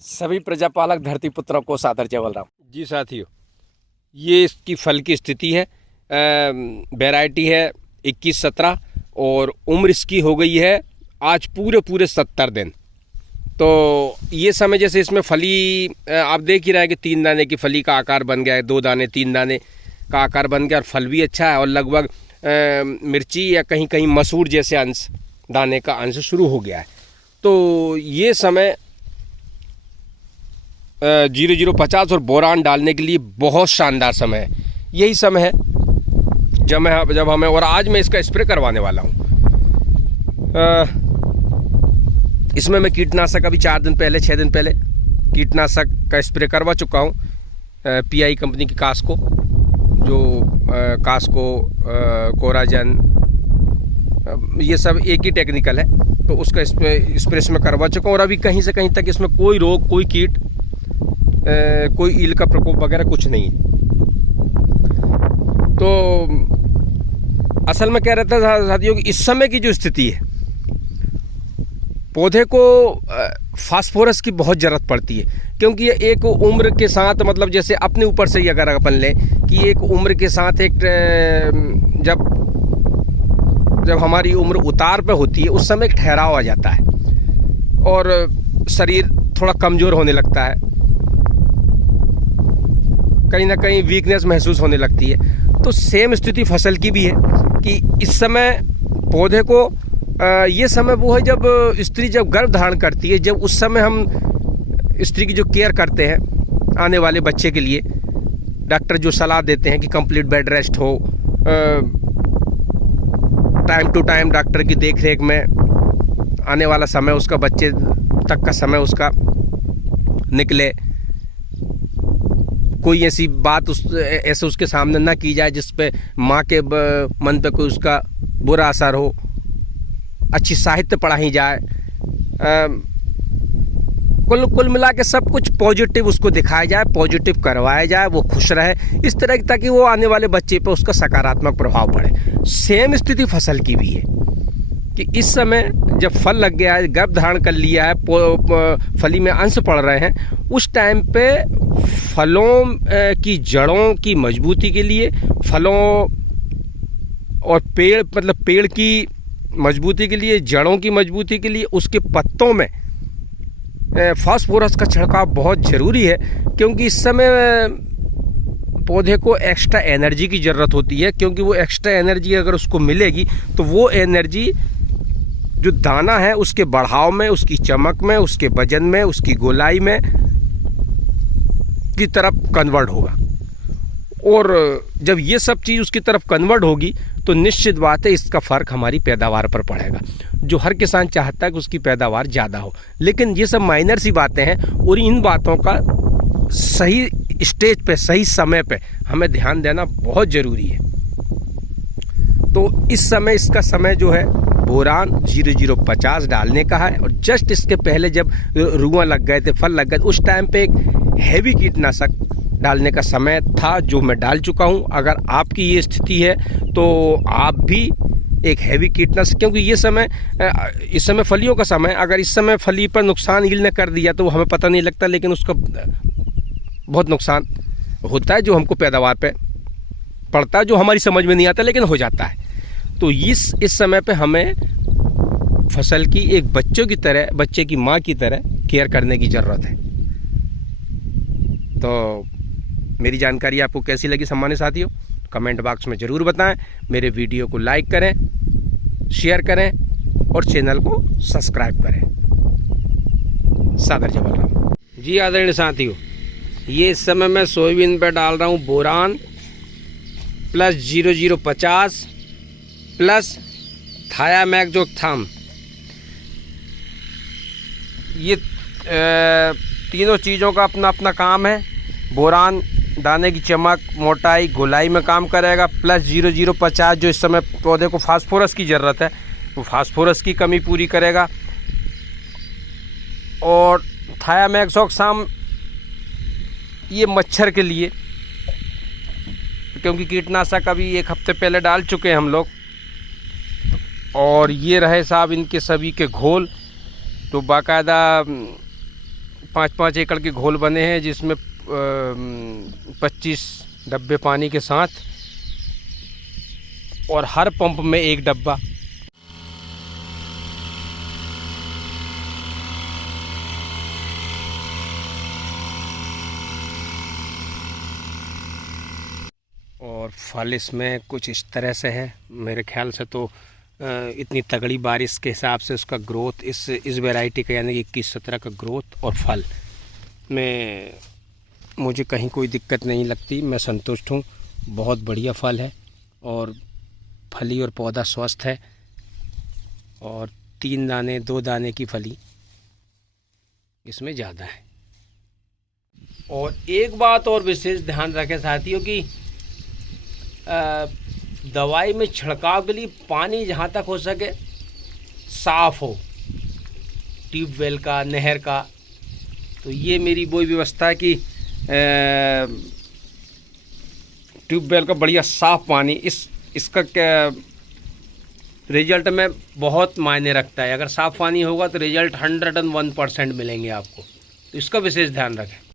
सभी प्रजापालक धरती पुत्रों को सादर जय बलराम। जी साथियों, ये इसकी फल की स्थिति है। वैरायटी है 21-17 और उम्र इसकी हो गई है आज पूरे 70 दिन। तो ये समय जैसे इसमें फली आप देख ही रहे हैं कि 3 दाने की फली का आकार बन गया है, 2 दाने 3 दाने का आकार बन गया और फल भी अच्छा है और लगभग मिर्ची या कहीं कहीं मसूर जैसे अंश दाने का अंश शुरू हो गया है। तो ये समय 0050 और बोरान डालने के लिए बहुत शानदार समय है। यही समय है जब हमें, और आज मैं इसका स्प्रे करवाने वाला हूँ। इसमें मैं कीटनाशक अभी 4 दिन पहले 6 दिन पहले कीटनाशक का स्प्रे करवा चुका हूँ। PI कंपनी की कास्को, जो कास्को, कोराजन, ये सब एक ही टेक्निकल है। तो उसका स्प्रे इसमें करवा चुका हूँ और अभी कहीं से कहीं तक इसमें कोई रोग, कोई कीट, कोई ईल का प्रकोप वगैरह कुछ नहीं है। तो असल में कह रहा था साथियों कि इस समय की जो स्थिति है, पौधे को फास्फोरस की बहुत ज़रूरत पड़ती है, क्योंकि ये एक उम्र के साथ, मतलब जैसे अपने ऊपर से ही अगर अपन लें कि एक उम्र के साथ एक जब हमारी उम्र उतार पे होती है उस समय एक ठहराव आ जाता है और शरीर थोड़ा कमज़ोर होने लगता है, कहीं ना कहीं वीकनेस महसूस होने लगती है। तो सेम स्थिति फसल की भी है कि इस समय पौधे को ये समय वो है जब स्त्री जब गर्भ धारण करती है, जब उस समय हम स्त्री की जो केयर करते हैं आने वाले बच्चे के लिए, डॉक्टर जो सलाह देते हैं कि कंप्लीट बेड रेस्ट हो, टाइम टू टाइम डॉक्टर की देख रेख में आने वाला समय उसका, बच्चे तक का समय उसका निकले, कोई ऐसी बात ऐसे उसके सामने ना की जाए जिस पे माँ के मन पे कोई उसका बुरा असर हो, अच्छी साहित्य पढ़ाई जाए, कुल मिला के सब कुछ पॉजिटिव उसको दिखाया जाए, पॉजिटिव करवाया जाए, वो खुश रहे इस तरह की, ताकि वो आने वाले बच्चे पे उसका सकारात्मक प्रभाव पड़े। सेम स्थिति फसल की भी है कि इस समय जब फल लग गया है, गर्भ धारण कर लिया है, फली में अंश पड़ रहे हैं, उस टाइम पे फलों की जड़ों की मजबूती के लिए, फलों और पेड़, मतलब पेड़ की मजबूती के लिए, जड़ों की मजबूती के लिए उसके पत्तों में फास्फोरस का छिड़काव बहुत ज़रूरी है, क्योंकि इस समय पौधे को एक्स्ट्रा एनर्जी की ज़रूरत होती है। क्योंकि वो एक्स्ट्रा एनर्जी अगर उसको मिलेगी तो वो एनर्जी जो दाना है उसके बढ़ाव में, उसकी चमक में, उसके वजन में, उसकी गोलाई में की तरफ कन्वर्ट होगा। और जब ये सब चीज़ उसकी तरफ कन्वर्ट होगी तो निश्चित बात है इसका फ़र्क हमारी पैदावार पर पड़ेगा। जो हर किसान चाहता है कि उसकी पैदावार ज़्यादा हो, लेकिन ये सब माइनर सी बातें हैं और इन बातों का सही स्टेज पे, सही समय पे हमें ध्यान देना बहुत ज़रूरी है। तो इस समय इसका समय जो है बोरान 0050 डालने का है और जस्ट इसके पहले जब रुआ लग गए थे, फल लग गए, उस टाइम पे एक हैवी कीटनाशक डालने का समय था जो मैं डाल चुका हूं। अगर आपकी ये स्थिति है तो आप भी एक हैवी कीटनाशक, क्योंकि ये समय, इस समय फलियों का समय, अगर इस समय फली पर नुकसान ईल ने कर दिया तो हमें पता नहीं लगता, लेकिन उसका बहुत नुकसान होता है जो हमको पैदावार पे पड़ता है, जो हमारी समझ में नहीं आता लेकिन हो जाता है। तो इस समय पे हमें फसल की एक बच्चों की तरह, बच्चे की माँ की तरह केयर करने की ज़रूरत है। तो मेरी जानकारी आपको कैसी लगी सम्मानित साथियों, कमेंट बॉक्स में ज़रूर बताएं। मेरे वीडियो को लाइक करें, शेयर करें और चैनल को सब्सक्राइब करें। सादर जय बलराम। जी आदरणीय साथियों, ये इस समय मैं सोयाबीन पे डाल रहा हूँ बोरान प्लस 0050 प्लस थायामैक्सोथाम। ये तीनों चीज़ों का अपना अपना काम है। बोरान दाने की चमक, मोटाई, गोलाई में काम करेगा, प्लस 0050 जो इस समय पौधे को फास्फोरस की ज़रूरत है, वो फास्फोरस की कमी पूरी करेगा। और थायामैक्सोथाम ये मच्छर के लिए, क्योंकि कीटनाशक अभी 1 हफ्ते पहले डाल चुके हैं हम लोग। और ये रहे साहब इनके सभी के घोल, तो बाकायदा 5-5 एकड़ के घोल बने हैं, जिसमें 25 डब्बे पानी के साथ, और हर पंप में 1 डब्बा। और फल इसमें कुछ इस तरह से है। मेरे ख्याल से तो इतनी तगड़ी बारिश के हिसाब से उसका ग्रोथ, इस वैरायटी का यानी कि 21-17 का ग्रोथ और फल में मुझे कहीं कोई दिक्कत नहीं लगती। मैं संतुष्ट हूँ। बहुत बढ़िया फल है और फली और पौधा स्वस्थ है, और 3 दाने 2 दाने की फली इसमें ज़्यादा है। और एक बात और विशेष ध्यान रखें साथियों कि दवाई में छिड़काव के लिए पानी जहाँ तक हो सके साफ़ हो, ट्यूबवेल का, नहर का। तो ये मेरी वही व्यवस्था है कि ट्यूबवेल का बढ़िया साफ़ पानी, इसका रिजल्ट में बहुत मायने रखता है। अगर साफ़ पानी होगा तो रिजल्ट 101% मिलेंगे आपको। तो इसका विशेष ध्यान रखें।